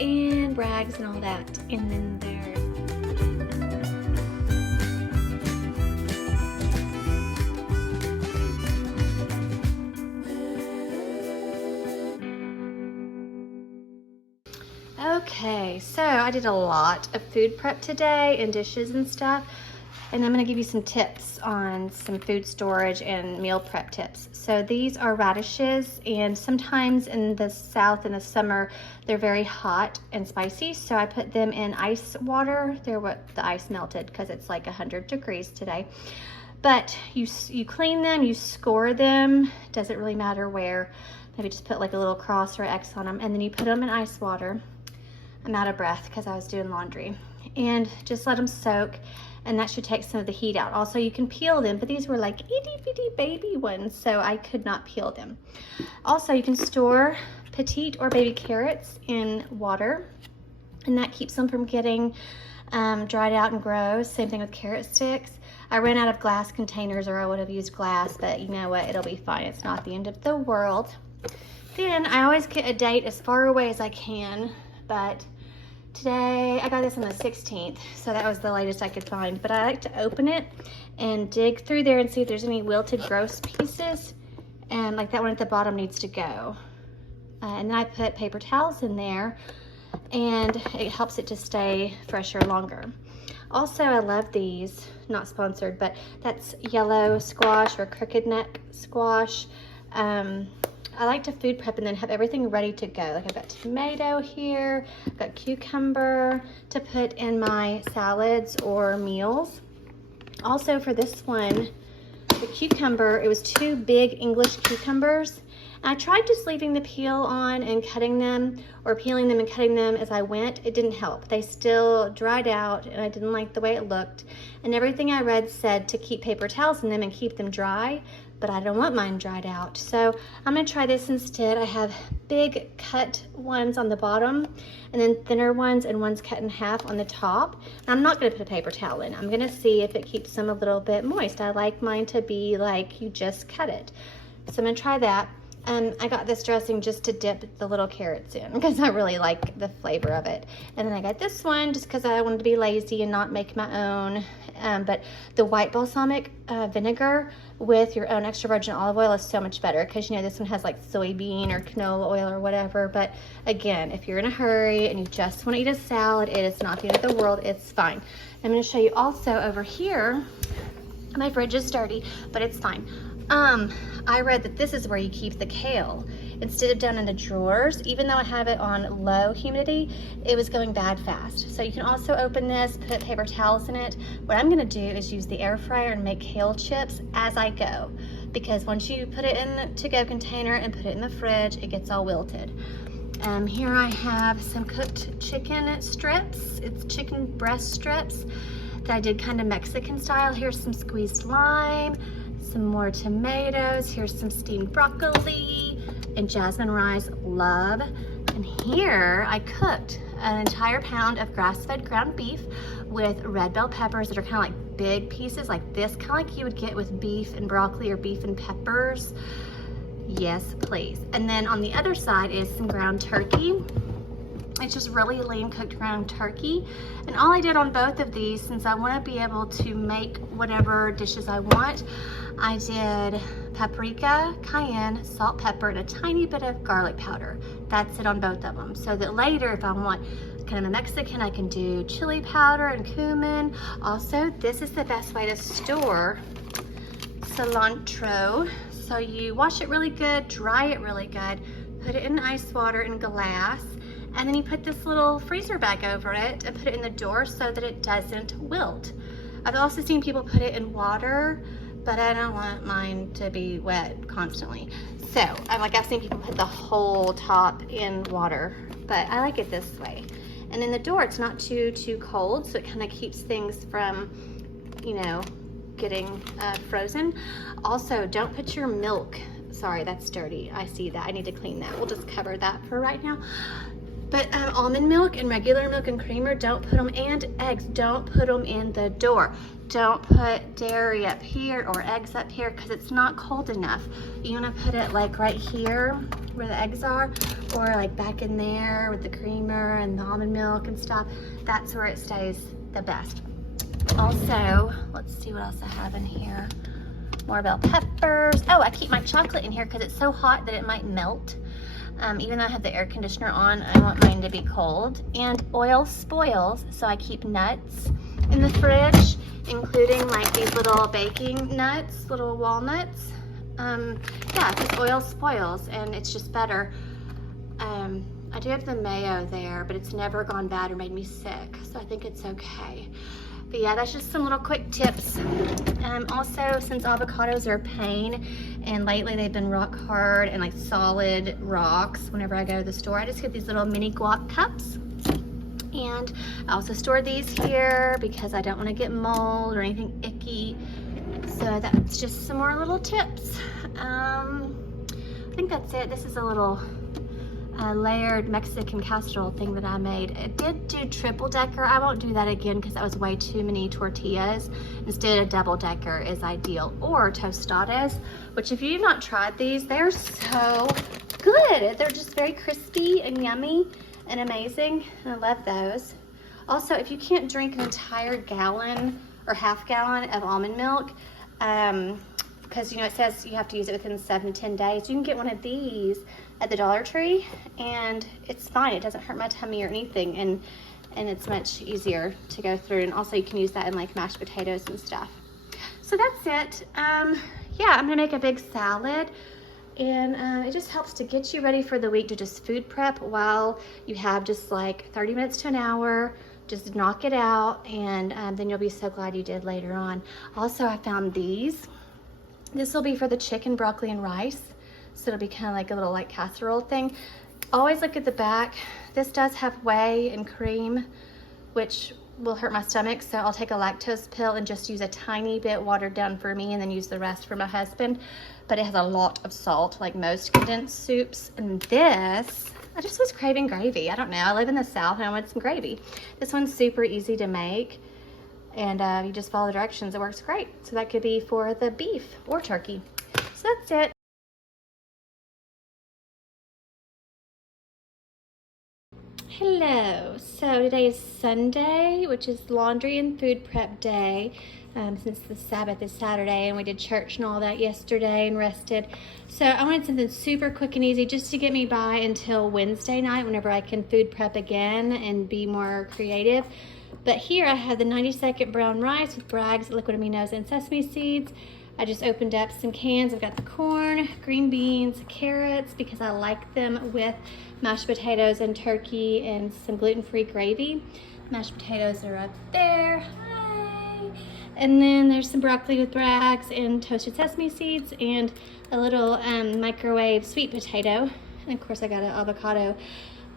and rags and all that. And then there's okay, so I did a lot of food prep today and dishes and stuff, and I'm gonna give you some tips on some food storage and meal prep tips. So these are radishes, and sometimes in the South in the summer, they're very hot and spicy, so I put them in ice water. They're what the ice melted because it's like 100 degrees today. But you clean them, you score them, doesn't really matter where. Maybe just put like a little cross or X on them, and then you put them in ice water. I'm out of breath because I was doing laundry. And just let them soak, and that should take some of the heat out. Also, you can peel them, but these were like itty bitty baby ones, so I could not peel them. Also, you can store petite or baby carrots in water, and that keeps them from getting dried out and gross. Same thing with carrot sticks. I ran out of glass containers, or I would have used glass, but you know what, it'll be fine. It's not the end of the world. Then I always get a date as far away as I can, but today I got this on the 16th, so that was the latest I could find. But I like to open it and dig through there and see if there's any wilted gross pieces, and like that one at the bottom needs to go. And then I put paper towels in there, and it helps it to stay fresher longer. Also, I love these, not sponsored, but that's yellow squash or crooked neck squash. I like to food prep and then have everything ready to go. Like I've got tomato here, I've got cucumber to put in my salads or meals. Also for this one, the cucumber, it was 2 big English cucumbers. I tried just leaving the peel on and cutting them, or peeling them and cutting them as I went. It didn't help. They still dried out, and I didn't like the way it looked. And everything I read said to keep paper towels in them and keep them dry, but I don't want mine dried out. So I'm gonna try this instead. I have big cut ones on the bottom, and then thinner ones and ones cut in half on the top. And I'm not gonna put a paper towel in. I'm gonna see if it keeps them a little bit moist. I like mine to be like you just cut it. So I'm gonna try that. I got this dressing just to dip the little carrots in because I really like the flavor of it. And then I got this one just because I wanted to be lazy and not make my own. But the white balsamic vinegar with your own extra virgin olive oil is so much better because, you know, this one has like soybean or canola oil or whatever. But again, if you're in a hurry and you just want to eat a salad, it is not the end of the world. It's fine. I'm going to show you also over here. My fridge is dirty, but it's fine. I read that this is where you keep the kale. Instead of down in the drawers, even though I have it on low humidity, it was going bad fast. So you can also open this, put paper towels in it. What I'm gonna do is use the air fryer and make kale chips as I go. Because once you put it in the to-go container and put it in the fridge, it gets all wilted. Here I have some cooked chicken strips. It's chicken breast strips that I did kind of Mexican style. Here's some squeezed lime, some more tomatoes, here's some steamed broccoli, and jasmine rice, love. And here I cooked an entire pound of grass-fed ground beef with red bell peppers that are kind of like big pieces like this, kind of like you would get with beef and broccoli or beef and peppers. Yes, please. And then on the other side is some ground turkey. It's just really lean cooked ground turkey. And all I did on both of these, since I want to be able to make whatever dishes I want, I did paprika, cayenne, salt, pepper, and a tiny bit of garlic powder. That's it on both of them. So that later, if I want kind of a Mexican, I can do chili powder and cumin. Also, this is the best way to store cilantro. So you wash it really good, dry it really good, put it in ice water in glass, and then you put this little freezer bag over it and put it in the door so that it doesn't wilt. I've also seen people put it in water, but I don't want mine to be wet constantly. So I've seen people put the whole top in water, but I like it this way. And in the door, it's not too cold, so it kind of keeps things from, you know, getting frozen. Also, don't put your milk, sorry, that's dirty. I see that, I need to clean that. We'll just cover that for right now. But almond milk and regular milk and creamer, don't put them, and eggs, don't put them in the door. Don't put dairy up here or eggs up here because it's not cold enough. You want to put it like right here where the eggs are, or like back in there with the creamer and the almond milk and stuff. That's where it stays the best. Also, let's see what else I have in here. More bell peppers. Oh, I keep my chocolate in here because it's so hot that it might melt. Even though I have the air conditioner on, I want mine to be cold. And oil spoils, so I keep nuts in the fridge, including like these little baking nuts, little walnuts. Yeah, because oil spoils and it's just better. I do have the mayo there, but it's never gone bad or made me sick, so I think it's okay. But yeah, that's just some little quick tips. Also, since avocados are a pain, and lately they've been rock hard and like solid rocks whenever I go to the store, I just get these little mini guac cups. And I also store these here because I don't want to get mold or anything icky. So that's just some more little tips. I think that's it. This is a little layered Mexican casserole thing that I made. It did do triple decker. I won't do that again because that was way too many tortillas. Instead, a double decker is ideal, or tostadas, which if you've not tried these, they're so good. They're just very crispy and yummy and amazing, and I love those. Also, if you can't drink an entire gallon or half gallon of almond milk, because you know it says you have to use it within 7 to 10 days, you can get one of these at the Dollar Tree, and it's fine. It doesn't hurt my tummy or anything, and it's much easier to go through. And also you can use that in like mashed potatoes and stuff. So that's it. Yeah, I'm gonna make a big salad, and it just helps to get you ready for the week to just food prep while you have just like 30 minutes to an hour. Just knock it out, and then you'll be so glad you did later on. Also, I found these. This will be for the chicken, broccoli, and rice. So it'll be kind of like a little like casserole thing. Always look at the back. This does have whey and cream, which will hurt my stomach. So I'll take a lactose pill and just use a tiny bit watered down for me, and then use the rest for my husband. But it has a lot of salt, like most condensed soups. And this, I just was craving gravy. I don't know, I live in the South and I wanted some gravy. This one's super easy to make, and you just follow the directions. It works great. So that could be for the beef or turkey. So that's it. Hello, so today is Sunday, which is laundry and food prep day, since the Sabbath is Saturday, and we did church and all that yesterday and rested. So I wanted something super quick and easy just to get me by until Wednesday night, whenever I can food prep again and be more creative. But here I have the 90-second brown rice with Bragg's liquid aminos and sesame seeds. I just opened up some cans. I've got the corn, green beans, carrots, because I like them with mashed potatoes and turkey and some gluten-free gravy. Mashed potatoes are up there. Hi. And then there's some broccoli with Bragg's and toasted sesame seeds, and a little microwave sweet potato. And of course I got an avocado.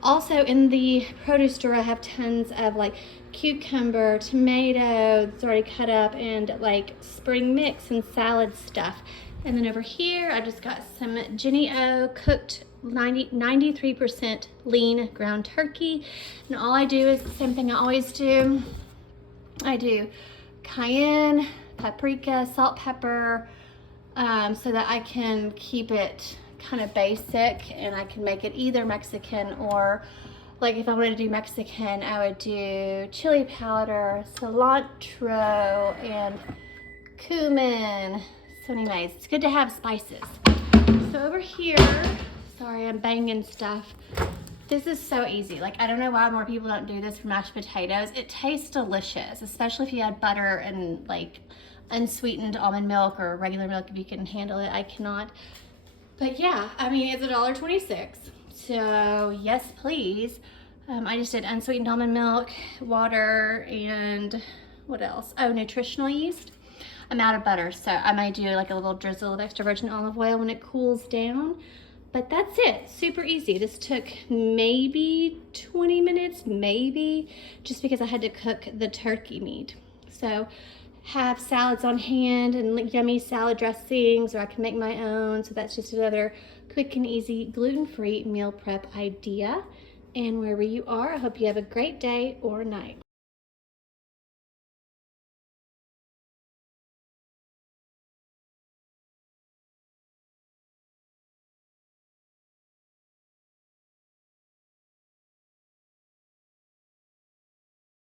Also in the produce store I have tons of like cucumber, tomato that's already cut up, and like spring mix and salad stuff. And then over here I just got some Jennie-O cooked 93% lean ground turkey. And all I do is the same thing I always do. I do cayenne, paprika, salt, pepper, so that I can keep it kind of basic, and I can make it either Mexican, or like if I wanted to do Mexican, I would do chili powder, cilantro, and cumin. So anyways, it's good to have spices. So over here, sorry, I'm banging stuff. This is so easy. Like, I don't know why more people don't do this for mashed potatoes. It tastes delicious, especially if you add butter and like unsweetened almond milk or regular milk if you can handle it. I cannot. But yeah, I mean, it's $1.26. So yes, please. I just did unsweetened almond milk, water, and what else? Oh, nutritional yeast. I'm out of butter, so I might do like a little drizzle of extra virgin olive oil when it cools down. But that's it, super easy. This took maybe 20 minutes, maybe, just because I had to cook the turkey meat. So have salads on hand and like yummy salad dressings, or I can make my own. So that's just another quick and easy gluten-free meal prep idea. And wherever you are, I hope you have a great day or night.